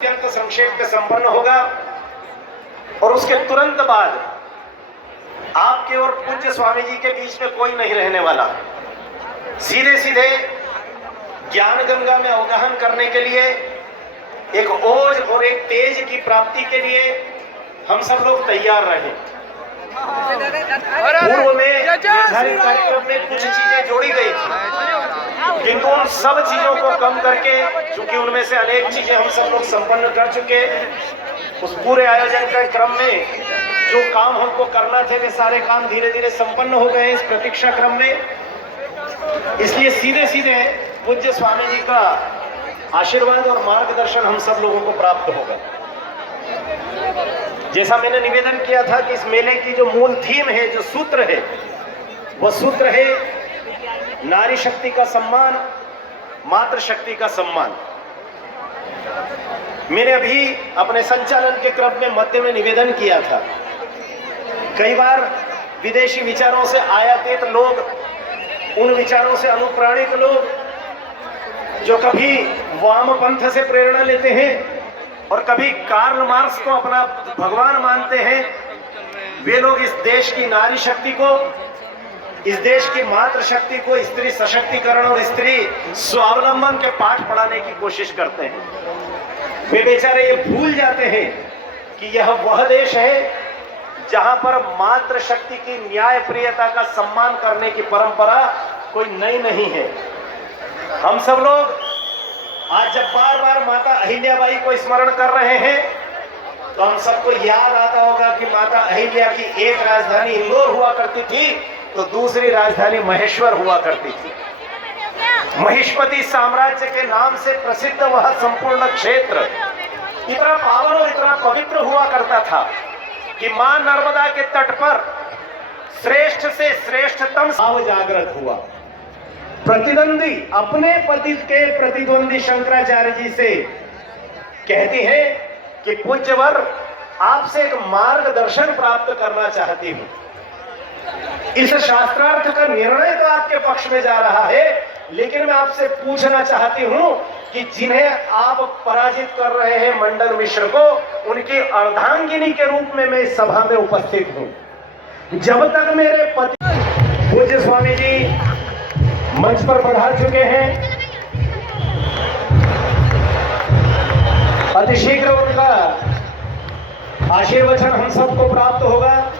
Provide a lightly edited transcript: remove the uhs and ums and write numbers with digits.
अत्यंत संक्षेप में संपन्न होगा और उसके तुरंत बाद आपके और पूज्य स्वामी जी के बीच में कोई नहीं रहने वाला। सीधे सीधे ज्ञान गंगा में अवगाहन करने के लिए, एक ओज और एक तेज की प्राप्ति के लिए हम सब लोग तैयार रहे। पूर्व में निर्धारित कार्यक्रम में कुछ चीजें जोड़ी गई थी, किंतु उन सब चीजों को कम करके, चूंकि उनमें से अनेक चीजें हम सब लोग संपन्न कर चुके, उस पूरे आयोजन के क्रम में जो काम हमको करना थे वे सारे काम धीरे धीरे संपन्न हो गए इस प्रतीक्षा क्रम में। इसलिए सीधे सीधे पूज्य स्वामी जी का आशीर्वाद और मार्गदर्शन हम सब लोगों को प्राप्त होगा। जैसा मैंने निवेदन किया था कि इस मेले की जो मूल थीम है, जो सूत्र है, वह सूत्र है नारी शक्ति का सम्मान, मातृ शक्ति का सम्मान। मैंने अभी अपने संचालन के क्रम में मध्य में निवेदन किया था, कई बार विदेशी विचारों से आयातित लोग, उन विचारों से अनुप्राणित लोग जो कभी वामपंथ से प्रेरणा लेते हैं और कभी कार्ल मार्क्स को अपना भगवान मानते हैं, वे लोग इस देश की नारी शक्ति को, इस देश की मातृ शक्ति को, स्त्री सशक्तिकरण और स्त्री स्वावलंबन के पाठ पढ़ाने की कोशिश करते हैं। वे बेचारे ये भूल जाते हैं कि यह वह देश है जहां पर मातृ शक्ति की न्याय प्रियता का सम्मान करने की परंपरा कोई नई नहीं है। हम सब लोग आज जब बार बार माता अहिल्याबाई को स्मरण कर रहे हैं तो हम सबको याद आता होगा कि माता अहिल्या की एक राजधानी इंदौर हुआ करती थी तो दूसरी राजधानी महेश्वर हुआ करती थी। महिष्मती साम्राज्य के नाम से प्रसिद्ध वह संपूर्ण क्षेत्र इतना पावन और इतना पवित्र हुआ करता था कि मां नर्मदा के तट पर श्रेष्ठ से श्रेष्ठतम भाव जागृत हुआ। प्रतिद्वंदी अपने पति के प्रतिद्वंदी शंकराचार्य जी से कहती है कि पूज्यवर, आपसे एक मार्गदर्शन प्राप्त करना चाहती हूं। इस शास्त्रार्थ का निर्णय तो आपके पक्ष में जा रहा है, लेकिन मैं आपसे पूछना चाहती हूं कि जिन्हें आप पराजित कर रहे हैं मंडन मिश्र को, उनकी अर्धांगिनी के रूप में मैं इस सभा में उपस्थित हूं। जब तक मेरे पति पूज्य स्वामी जी मंच पर पधार चुके हैं, अतिशीघ्र उनका आशीर्वचन हम सबको प्राप्त होगा।